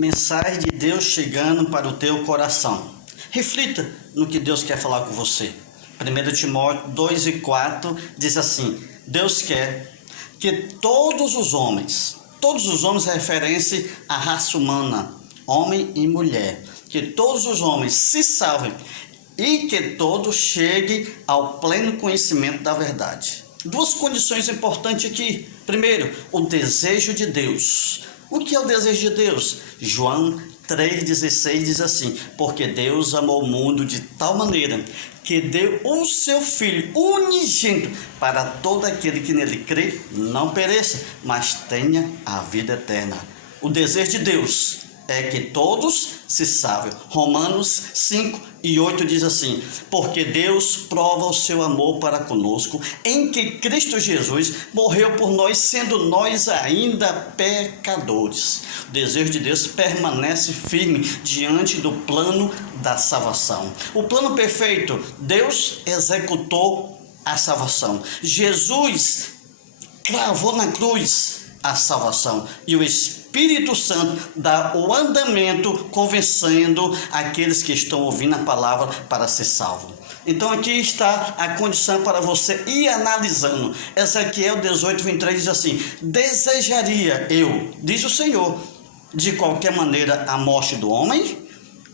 Mensagem de Deus chegando para o teu coração. Reflita no que Deus quer falar com você. 1 Timóteo 2:4 diz assim: Deus quer que todos os homens é referência à raça humana, homem e mulher, que todos os homens se salvem e que todos cheguem ao pleno conhecimento da verdade. Duas condições importantes aqui. Primeiro, o desejo de Deus. O que é o desejo de Deus? João 3,16 diz assim: porque Deus amou o mundo de tal maneira que deu o seu Filho unigênito para todo aquele que nele crê não pereça, mas tenha a vida eterna. O desejo de Deus é que todos se salvem. Romanos 5:8 diz assim: porque Deus prova o seu amor para conosco, em que Cristo Jesus morreu por nós, sendo nós ainda pecadores. O desejo de Deus permanece firme diante do plano da salvação. O plano perfeito, Deus executou a salvação. Jesus cravou na cruz a salvação, e o Espírito Santo dá o andamento, convencendo aqueles que estão ouvindo a palavra para ser salvo. Então aqui está a condição para você ir analisando. Ezequiel 18:23 diz assim: desejaria eu, diz o Senhor, de qualquer maneira a morte do homem?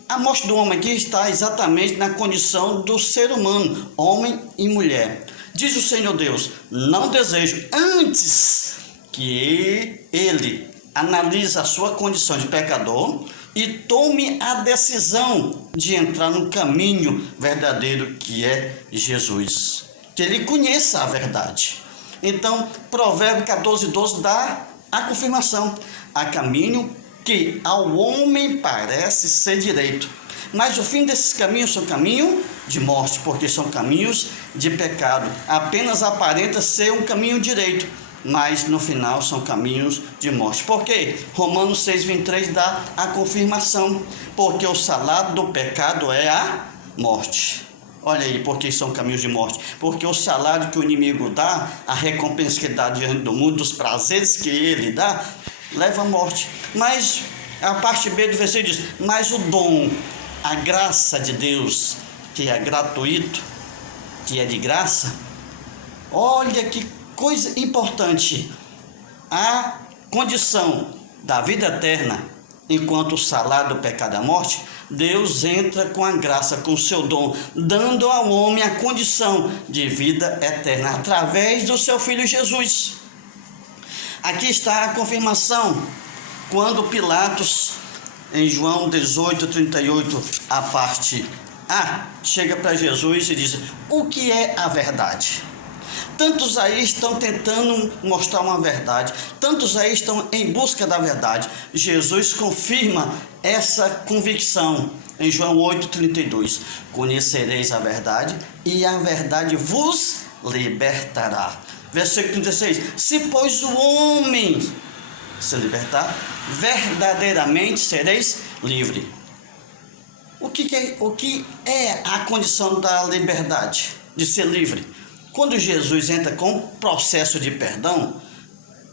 A morte do homem aqui está exatamente na condição do ser humano, homem e mulher. Diz o Senhor Deus: não desejo, antes que ele analise a sua condição de pecador e tome a decisão de entrar no caminho verdadeiro que é Jesus. Que ele conheça a verdade. Então, Provérbio 14:12 dá a confirmação: há caminho que ao homem parece ser direito, mas o fim desses caminhos são caminho de morte, porque são caminhos de pecado. Apenas aparenta ser um caminho direito, mas no final são caminhos de morte. Por quê? Romanos 6:23 dá a confirmação: porque o salário do pecado é a morte. Olha aí, porque são caminhos de morte. Porque o salário que o inimigo dá, a recompensa que ele dá diante do mundo, dos prazeres que ele dá, leva à morte. Mas a parte B do versículo diz: mas o dom, a graça de Deus, que é gratuito, que é de graça, olha que coisa importante, a condição da vida eterna, enquanto o salário do pecado é a morte, Deus entra com a graça, com o seu dom, dando ao homem a condição de vida eterna, através do seu Filho Jesus. Aqui está a confirmação, quando Pilatos, em João 18:38, a parte A, chega para Jesus e diz: o que é a verdade? Tantos aí estão tentando mostrar uma verdade, tantos aí estão em busca da verdade. Jesus confirma essa convicção em João 8:32: conhecereis a verdade e a verdade vos libertará. Versículo 36: se pois o homem se libertar, verdadeiramente sereis livres. O que é a condição da liberdade, de ser livre? Quando Jesus entra com processo de perdão,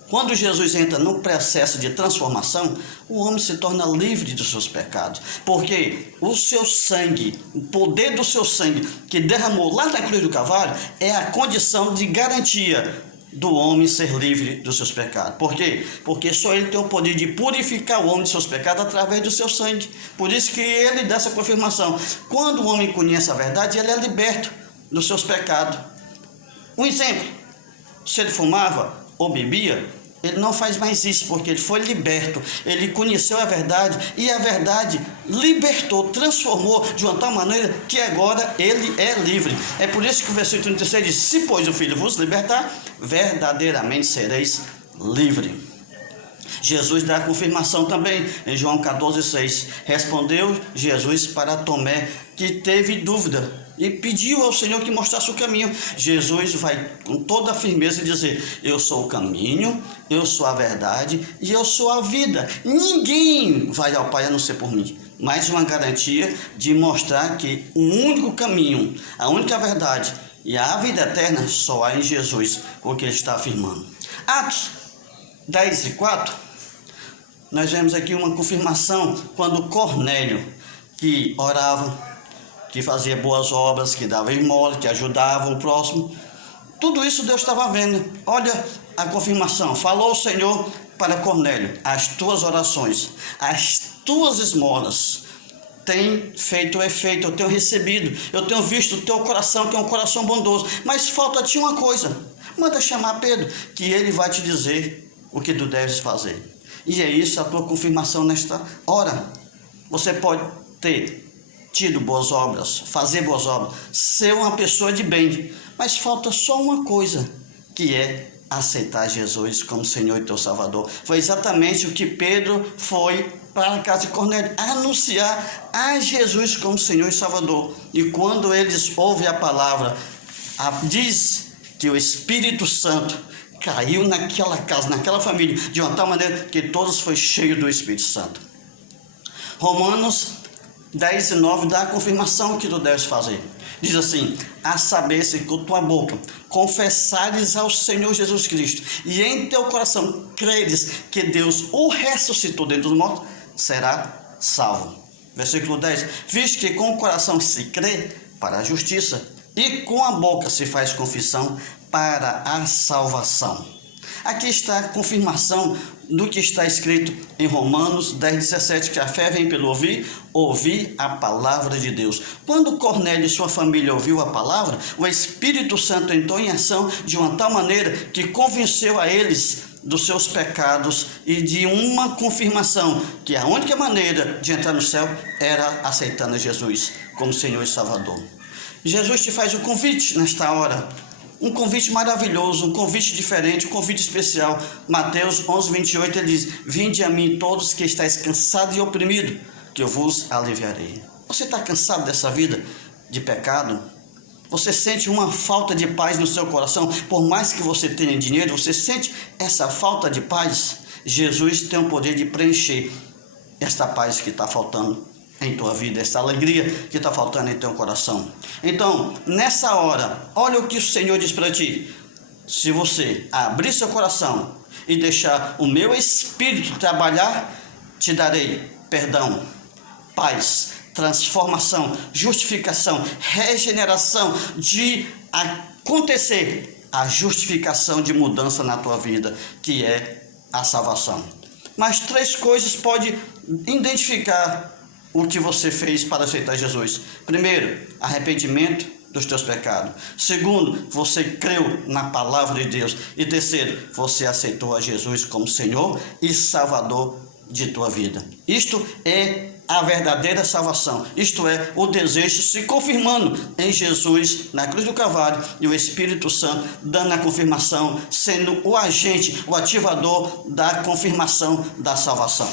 quando Jesus entra no processo de transformação, o homem se torna livre dos seus pecados. Porque o seu sangue, o poder do seu sangue que derramou lá na cruz do Calvário, é a condição de garantia do homem ser livre dos seus pecados. Por quê? Porque só ele tem o poder de purificar o homem de seus pecados através do seu sangue. Por isso que ele dá essa confirmação. Quando o homem conhece a verdade, ele é liberto dos seus pecados. Um exemplo: se ele fumava ou bebia, ele não faz mais isso, porque ele foi liberto, ele conheceu a verdade, e a verdade libertou, transformou de uma tal maneira que agora ele é livre. É por isso que o versículo 36 diz: se pois o Filho vos libertar, verdadeiramente sereis livres. Jesus dá a confirmação também em João 14:6. Respondeu Jesus para Tomé, que teve dúvida e pediu ao Senhor que mostrasse o caminho. Jesus vai com toda a firmeza dizer: eu sou o caminho, eu sou a verdade e eu sou a vida. Ninguém vai ao Pai a não ser por mim. Mais uma garantia de mostrar que o único caminho, a única verdade e a vida eterna só há em Jesus, o que ele está afirmando. Atos 10:4 nós vemos aqui uma confirmação quando Cornélio, que orava, que fazia boas obras, que dava esmola, que ajudava o próximo, tudo isso Deus estava vendo. Olha a confirmação. Falou o Senhor para Cornélio: as tuas orações, as tuas esmolas têm feito efeito, eu tenho recebido, eu tenho visto o teu coração, que é um coração bondoso, mas falta-te uma coisa. Manda chamar Pedro, que ele vai te dizer o que tu deves fazer. E é isso a tua confirmação nesta hora. Você pode ter tido boas obras, fazer boas obras, ser uma pessoa de bem, mas falta só uma coisa, que é aceitar Jesus como Senhor e teu Salvador. Foi exatamente o que Pedro foi para a casa de Cornélio, anunciar a Jesus como Senhor e Salvador. E quando eles ouvem a palavra, diz que o Espírito Santo caiu naquela casa, naquela família, de uma tal maneira que todos foram cheios do Espírito Santo. Romanos 10:9 dá a confirmação que tu deves fazer. Diz assim: a saber, se com tua boca confessares ao Senhor Jesus Cristo e em teu coração creres que Deus o ressuscitou dentre os mortos, será salvo. Versículo 10: visto que com o coração se crê para a justiça e com a boca se faz confissão para a salvação. Aqui está a confirmação do que está escrito em Romanos 10:17, que a fé vem pelo ouvir a palavra de Deus. Quando Cornélio e sua família ouviu a palavra, o Espírito Santo entrou em ação de uma tal maneira que convenceu a eles dos seus pecados e de uma confirmação que a única maneira de entrar no céu era aceitando Jesus como Senhor e Salvador. Jesus te faz um convite nesta hora. Um convite maravilhoso, um convite diferente, um convite especial. Mateus 11:28, ele diz: vinde a mim todos que estáis cansados e oprimidos, que eu vos aliviarei. Você está cansado dessa vida de pecado? Você sente uma falta de paz no seu coração? Por mais que você tenha dinheiro, você sente essa falta de paz? Jesus tem o poder de preencher esta paz que está faltando em tua vida, essa alegria que está faltando em teu coração. Então, nessa hora, olha o que o Senhor diz para ti: se você abrir seu coração e deixar o meu Espírito trabalhar, te darei perdão, paz, transformação, justificação, regeneração, de acontecer a justificação de mudança na tua vida, que é a salvação. Mas 3 coisas pode identificar o que você fez para aceitar Jesus. Primeiro, arrependimento dos teus pecados. Segundo, você creu na palavra de Deus. E terceiro, você aceitou a Jesus como Senhor e Salvador de tua vida. Isto é a verdadeira salvação. Isto é o desejo se confirmando em Jesus na cruz do Calvário e o Espírito Santo dando a confirmação, sendo o agente, o ativador da confirmação da salvação.